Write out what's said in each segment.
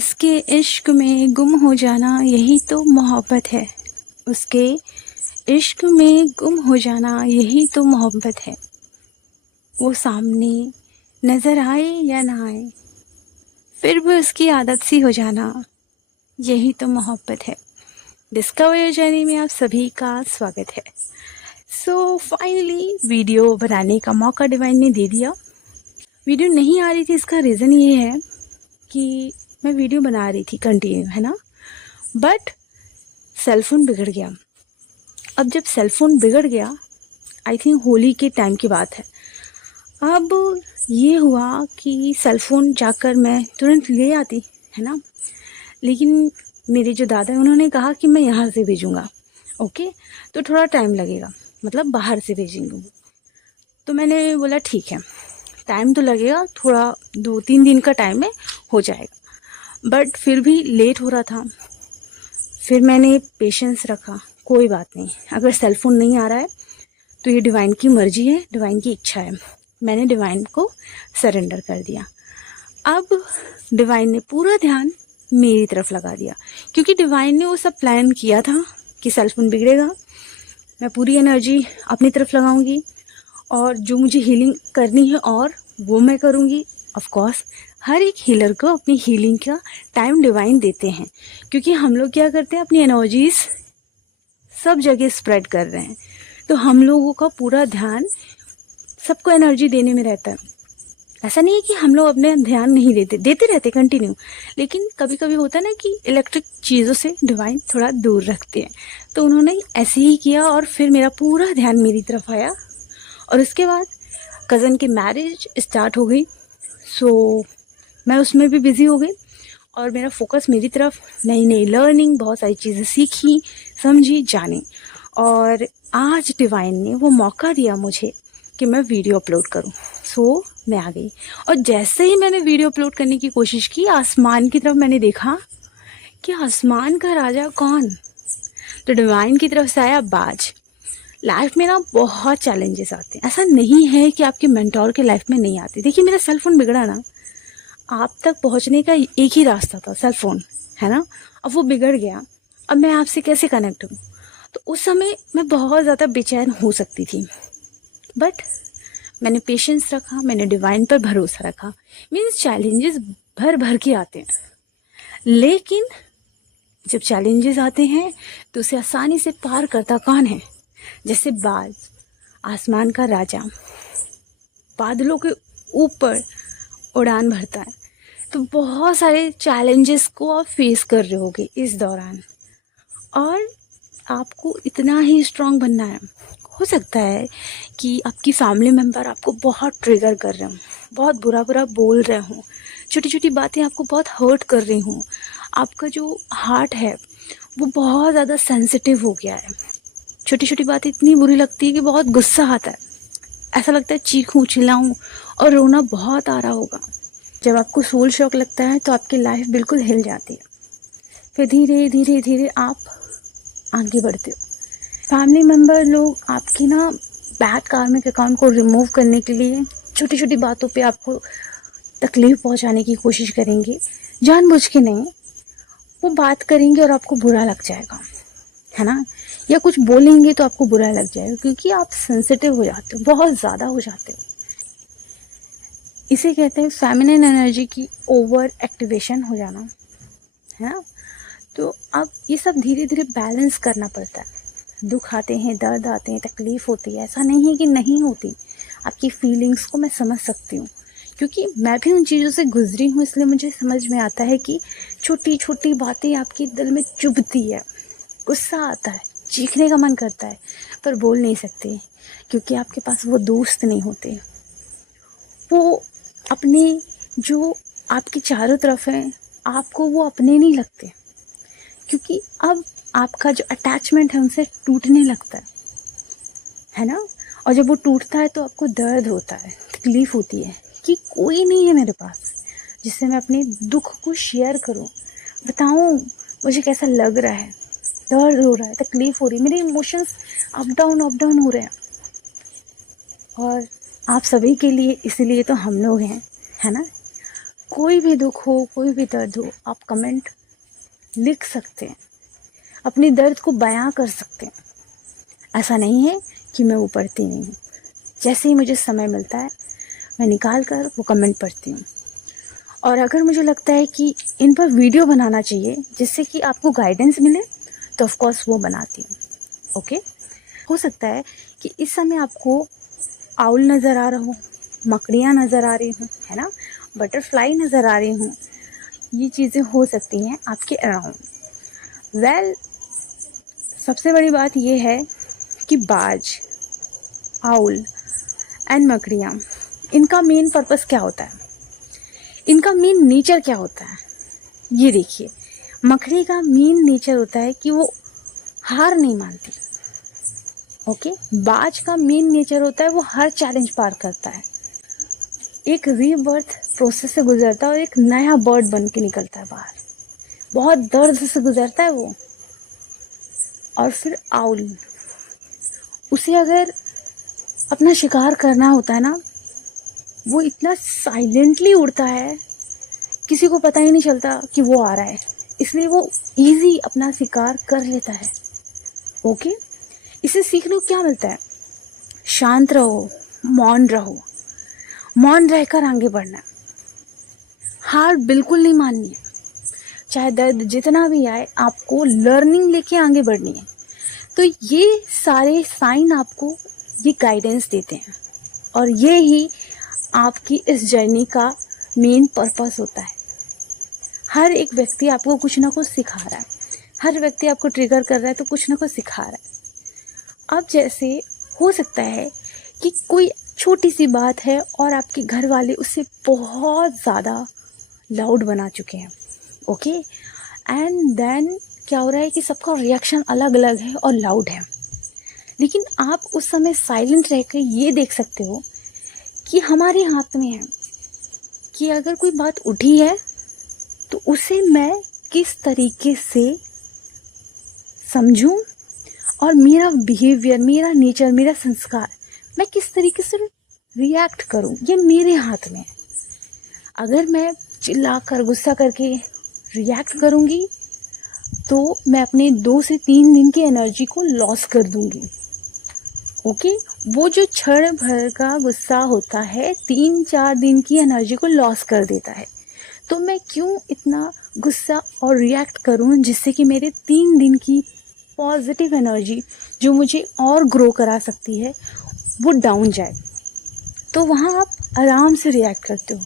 उसके इश्क में गुम हो जाना यही तो मोहब्बत है। उसके इश्क में गुम हो जाना यही तो मोहब्बत है। वो सामने नज़र आए या ना आए, फिर भी उसकी आदत सी हो जाना यही तो मोहब्बत है। डिस्कवर योर जर्नी में आप सभी का स्वागत है। सो फाइनली वीडियो बनाने का मौका डिवाइन ने दे दिया। वीडियो नहीं आ रही थी, इसका रीज़न ये है कि मैं वीडियो बना रही थी कंटिन्यू, है ना, बट सेलफोन बिगड़ गया। अब जब सेलफोन बिगड़ गया, आई थिंक होली के टाइम की बात है। अब ये हुआ कि सेलफोन जाकर मैं तुरंत ले आती, है ना, लेकिन मेरे जो दादा हैं उन्होंने कहा कि मैं यहाँ से भेजूँगा, ओके, तो थोड़ा टाइम लगेगा, मतलब बाहर से भेजेंगे। तो मैंने बोला ठीक है, टाइम तो लगेगा, थोड़ा 2-3 दिन का टाइम में हो जाएगा, बट फिर भी लेट हो रहा था। फिर मैंने पेशेंस रखा, कोई बात नहीं, अगर सेलफोन नहीं आ रहा है तो ये डिवाइन की मर्जी है, डिवाइन की इच्छा है। मैंने डिवाइन को सरेंडर कर दिया। अब डिवाइन ने पूरा ध्यान मेरी तरफ लगा दिया, क्योंकि डिवाइन ने वो सब प्लान किया था कि सेलफोन बिगड़ेगा, मैं पूरी एनर्जी अपनी तरफ लगाऊंगी और जो मुझे हीलिंग करनी है और वो मैं करूंगी। ऑफ कोर्स हर एक हीलर को अपनी हीलिंग का टाइम डिवाइन देते हैं, क्योंकि हम लोग क्या करते हैं, अपनी एनर्जीज सब जगह स्प्रेड कर रहे हैं, तो हम लोगों का पूरा ध्यान सबको एनर्जी देने में रहता है। ऐसा नहीं है कि हम लोग अपने ध्यान नहीं देते रहते कंटिन्यू, लेकिन कभी कभी होता है ना कि इलेक्ट्रिक चीज़ों से डिवाइन थोड़ा दूर रखते हैं। तो उन्होंने ऐसे ही किया और फिर मेरा पूरा ध्यान मेरी तरफ आया और उसके बाद कज़न की मैरिज स्टार्ट हो गई। सो मैं उसमें भी बिज़ी हो गई और मेरा फोकस मेरी तरफ, नई नई लर्निंग, बहुत सारी चीज़ें सीखी, समझी, जानी। और आज डिवाइन ने वो मौका दिया मुझे कि मैं वीडियो अपलोड करूं। सो मैं आ गई और जैसे ही मैंने वीडियो अपलोड करने की कोशिश की, आसमान की तरफ मैंने देखा कि आसमान का राजा कौन, तो डिवाइन की तरफ से आया बाज। लाइफ में ना बहुत चैलेंजेस आते हैं, ऐसा नहीं है कि आपके मेंटोर के लाइफ में नहीं आते। देखिए मेरा सेलफोन बिगड़ा ना, आप तक पहुंचने का एक ही रास्ता था, सेलफोन, है ना। अब वो बिगड़ गया, अब मैं आपसे कैसे कनेक्ट हूँ। तो उस समय मैं बहुत ज़्यादा बेचैन हो सकती थी, बट मैंने पेशेंस रखा, मैंने डिवाइन पर भरोसा रखा। मीन्स चैलेंजेस भर भर के आते हैं, लेकिन जब चैलेंजेस आते हैं तो उसे आसानी से पार करता कौन है। जैसे बाज, आसमान का राजा, बादलों के ऊपर उड़ान भरता है। तो बहुत सारे चैलेंजेस को आप फेस कर रहे होगे इस दौरान, और आपको इतना ही स्ट्रांग बनना है। हो सकता है कि आपकी फैमिली मेम्बर आपको बहुत ट्रिगर कर रहे हों, बहुत बुरा बुरा बोल रहे हों, छोटी छोटी बातें आपको बहुत हर्ट कर रही हों। आपका जो हार्ट है वो बहुत ज़्यादा सेंसिटिव हो गया है। छोटी छोटी बातें इतनी बुरी लगती है कि बहुत गुस्सा आता है, ऐसा लगता है चीखूं चिल्लाऊं, और रोना बहुत आ रहा होगा। जब आपको सोल शॉक लगता है तो आपकी लाइफ बिल्कुल हिल जाती है। फिर धीरे धीरे धीरे आप आगे बढ़ते हो। फैमिली मेम्बर लोग आपकी ना बैड कार्मिक अकाउंट को रिमूव करने के लिए छोटी छोटी बातों पे आपको तकलीफ पहुंचाने की कोशिश करेंगे, जानबूझ के नहीं। वो बात करेंगे और आपको बुरा लग जाएगा, है ना, या कुछ बोलेंगे तो आपको बुरा लग जाएगा, क्योंकि आप सेंसिटिव हो जाते हो, बहुत ज़्यादा हो जाते हो। इसे कहते हैं फेमिनिन एनर्जी की ओवर एक्टिवेशन हो जाना, है ना। तो अब ये सब धीरे धीरे बैलेंस करना पड़ता है। दुख आते हैं, दर्द आते हैं, तकलीफ होती है, ऐसा नहीं है कि नहीं होती। आपकी फीलिंग्स को मैं समझ सकती हूँ, क्योंकि मैं भी उन चीज़ों से गुजरी हूँ, इसलिए मुझे समझ में आता है कि छोटी छोटी बातें आपके दिल में चुभती है, गुस्सा आता है, चीखने का मन करता है, पर बोल नहीं सकते, क्योंकि आपके पास वो दोस्त नहीं होते, वो अपने जो आपके चारों तरफ हैं, आपको वो अपने नहीं लगते, क्योंकि अब आपका जो अटैचमेंट है उनसे टूटने लगता है ना। और जब वो टूटता है तो आपको दर्द होता है, तकलीफ़ होती है कि कोई नहीं है मेरे पास जिससे मैं अपने दुख को शेयर करूं, बताऊं मुझे कैसा लग रहा है, दर्द हो रहा है, तकलीफ़ हो रही है, मेरे इमोशंस अप डाउन हो रहे हैं। और आप सभी के लिए इसीलिए तो हम लोग हैं, है ना। कोई भी दुख हो, कोई भी दर्द हो, आप कमेंट लिख सकते हैं, अपने दर्द को बयां कर सकते हैं। ऐसा नहीं है कि मैं वो पढ़ती नहीं हूँ। जैसे ही मुझे समय मिलता है मैं निकाल कर वो कमेंट पढ़ती हूँ। और अगर मुझे लगता है कि इन पर वीडियो बनाना चाहिए जिससे कि आपको गाइडेंस मिले, तो ऑफ कोर्स वो बनाती हूँ। ओके, हो सकता है कि इस समय आपको आउल नज़र आ रहा हो, मकड़ियाँ नज़र आ रही हूँ, है ना, बटरफ्लाई नज़र आ रही हूँ। ये चीज़ें हो सकती हैं आपके अराउंड। वेल, सबसे बड़ी बात ये है कि बाज, आउल एंड मकड़ियाँ, इनका मेन पर्पस क्या होता है, इनका मेन नेचर क्या होता है। ये देखिए, मकड़ी का मेन नेचर होता है कि वो हार नहीं मानती। ओके, बाज का मेन नेचर होता है वो हर चैलेंज पार करता है, एक रीबर्थ प्रोसेस से गुजरता है और एक नया बर्ड बन के निकलता है बाहर। बहुत दर्द से गुजरता है वो। और फिर आउल, उसे अगर अपना शिकार करना होता है ना, वो इतना साइलेंटली उड़ता है, किसी को पता ही नहीं चलता कि वो आ रहा है, इसलिए वो इजी अपना शिकार कर लेता है। ओके, इसे सीखने को क्या मिलता है? शांत रहो, मौन रहो, मौन रहकर आगे बढ़ना है, हार बिल्कुल नहीं माननी है। चाहे दर्द जितना भी आए, आपको लर्निंग लेके आगे बढ़नी है। तो ये सारे साइन आपको ये गाइडेंस देते हैं, और ये ही आपकी इस जर्नी का मेन पर्पस होता है। हर एक व्यक्ति आपको कुछ ना कुछ सिखा रहा है, हर व्यक्ति आपको ट्रिगर कर रहा है तो कुछ ना कुछ सिखा रहा है। अब जैसे हो सकता है कि कोई छोटी सी बात है और आपके घर वाले उससे बहुत ज़्यादा लाउड बना चुके हैं। ओके, एंड देन क्या हो रहा है कि सबका रिएक्शन अलग अलग है और लाउड है, लेकिन आप उस समय साइलेंट रहकर ये देख सकते हो कि हमारे हाथ में है कि अगर कोई बात उठी है तो उसे मैं किस तरीके से समझूं, और मेरा बिहेवियर, मेरा नेचर, मेरा संस्कार, मैं किस तरीके से रिएक्ट करूं, ये मेरे हाथ में है। अगर मैं चिल्लाकर गुस्सा करके रिएक्ट करूंगी तो मैं अपने 2 से 3 दिन की एनर्जी को लॉस कर दूंगी। ओके, वो जो क्षण भर का गुस्सा होता है 3-4 दिन की एनर्जी को लॉस कर देता है। तो मैं क्यों इतना गुस्सा और रिएक्ट करूं जिससे कि मेरे 3 दिन की पॉजिटिव एनर्जी जो मुझे और ग्रो करा सकती है वो डाउन जाए। तो वहाँ आप आराम से रिएक्ट करते हो,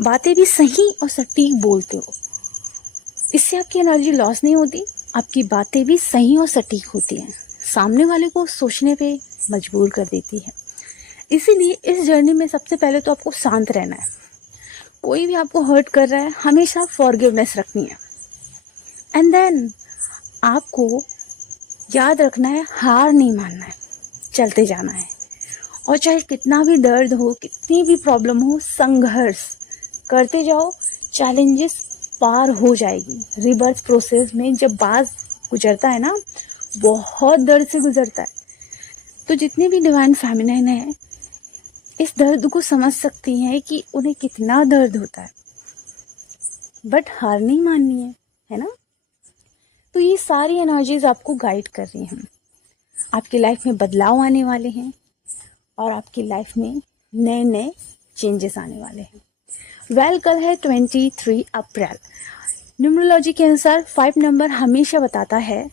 बातें भी सही और सटीक बोलते हो, इससे आपकी एनर्जी लॉस नहीं होती, आपकी बातें भी सही और सटीक होती हैं, सामने वाले को सोचने पे मजबूर कर देती है। इसीलिए इस जर्नी में सबसे पहले तो आपको शांत रहना है। कोई भी आपको हर्ट कर रहा है, हमेशा फॉरगिवनेस रखनी है। एंड देन आपको याद रखना है, हार नहीं मानना है, चलते जाना है। और चाहे कितना भी दर्द हो, कितनी भी प्रॉब्लम हो, संघर्ष करते जाओ, चैलेंजेस पार हो जाएगी। रिबर्थ प्रोसेस में जब बाज गुजरता है ना, बहुत दर्द से गुजरता है। तो जितनी भी डिवाइन फेमिनाइन है इस दर्द को समझ सकती हैं कि उन्हें कितना दर्द होता है, बट हार नहीं माननी है ना। तो ये सारी एनर्जीज आपको गाइड कर रही हैं। आपकी लाइफ में बदलाव आने वाले हैं और आपकी लाइफ में नए नए चेंजेस आने वाले हैं। वेल, कल है 23 अप्रैल। न्यूमरोलॉजी के अनुसार 5 नंबर हमेशा बताता है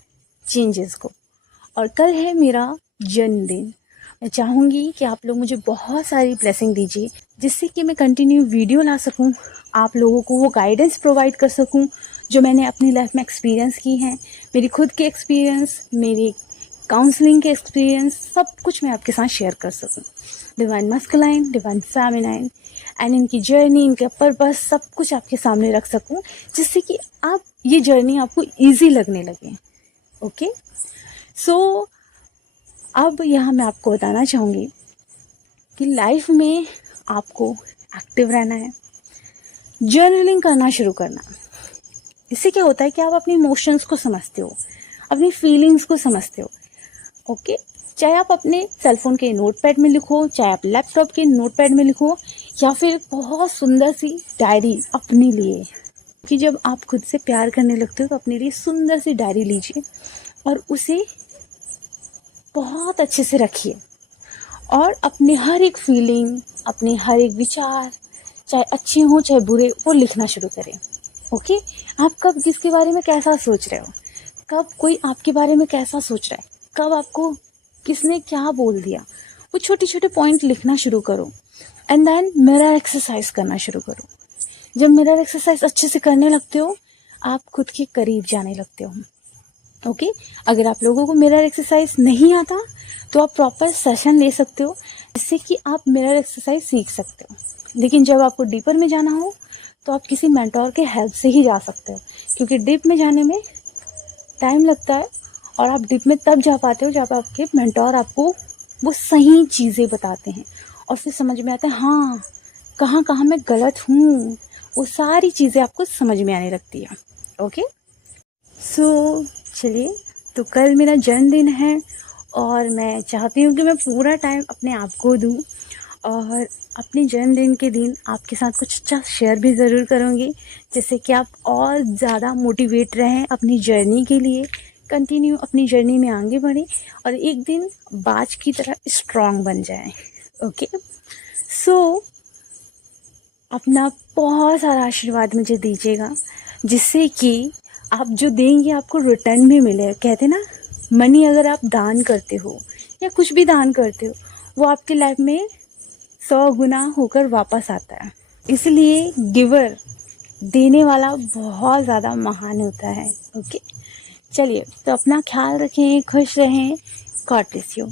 चेंजेस को, और कल है मेरा जन्मदिन। मैं चाहूँगी कि आप लोग मुझे बहुत सारी ब्लेसिंग दीजिए जिससे कि मैं कंटिन्यू वीडियो ला सकूँ, आप लोगों को वो गाइडेंस प्रोवाइड कर सकूँ जो मैंने अपनी लाइफ में एक्सपीरियंस की हैं। मेरी खुद के एक्सपीरियंस, मेरी काउंसलिंग के एक्सपीरियंस, सब कुछ मैं आपके साथ शेयर कर सकूँ। Divine masculine, divine feminine and इनकी जर्नी, इनका पर्पस, सब कुछ आपके सामने रख सकूँ जिससे कि आप ये जर्नी आपको ईजी लगने लगे। ओके, सो अब यहाँ मैं आपको बताना चाहूँगी कि लाइफ में आपको एक्टिव रहना है, जर्नलिंग करना शुरू करना। इससे क्या होता है कि आप अपने इमोशंस को समझते हो, अपनी फीलिंग्स को समझते हो। ओके, चाहे आप अपने सेलफोन के नोटपैड में लिखो, चाहे आप लैपटॉप के नोटपैड में लिखो, या फिर बहुत सुंदर सी डायरी अपने लिए, कि जब आप खुद से प्यार करने लगते हो तो अपने लिए सुंदर सी डायरी लीजिए और उसे बहुत अच्छे से रखिए और अपनी हर एक फीलिंग, अपने हर एक विचार, चाहे अच्छे हों चाहे बुरे, वो लिखना शुरू करें। ओके, आप कब किसके बारे में कैसा सोच रहे हो, कब कोई आपके बारे में कैसा सोच रहा है, कब आपको किसने क्या बोल दिया, वो छोटे छोटे पॉइंट लिखना शुरू करो। एंड देन मिरर एक्सरसाइज करना शुरू करो। जब मिरर एक्सरसाइज अच्छे से करने लगते हो, आप खुद के करीब जाने लगते हो। ओके, अगर आप लोगों को मिरर एक्सरसाइज नहीं आता तो आप प्रॉपर सेशन ले सकते हो, जिससे कि आप मिरर एक्सरसाइज सीख सकते हो। लेकिन जब आपको डीपर में जाना हो तो आप किसी मेंटोर के हेल्प से ही जा सकते हो, क्योंकि डीप में जाने में टाइम लगता है और आप डीप में तब जा पाते हो जब आपके मेंटोर आपको वो सही चीज़ें बताते हैं और फिर समझ में आता है हाँ कहाँ कहाँ मैं गलत हूँ, वो सारी चीज़ें आपको समझ में आने लगती है। ओके, सो चलिए, तो कल मेरा जन्मदिन है और मैं चाहती हूँ कि मैं पूरा टाइम अपने आप को दूँ और अपने जन्मदिन के दिन आपके साथ कुछ अच्छा शेयर भी ज़रूर करूँगी, जिससे कि आप और ज़्यादा मोटिवेट रहें अपनी जर्नी के लिए, कंटिन्यू अपनी जर्नी में आगे बढ़ें और एक दिन बाज की तरह स्ट्रॉन्ग बन जाएं। ओके, सो अपना बहुत सारा आशीर्वाद मुझे दीजिएगा, जिससे कि आप जो देंगे आपको रिटर्न में मिले। कहते ना, मनी अगर आप दान करते हो या कुछ भी दान करते हो, वो आपके लाइफ में 100 गुना होकर वापस आता है। इसलिए गिवर, देने वाला बहुत ज़्यादा महान होता है। ओके, चलिए, तो अपना ख्याल रखें, खुश रहें, गॉड ब्लेस यू।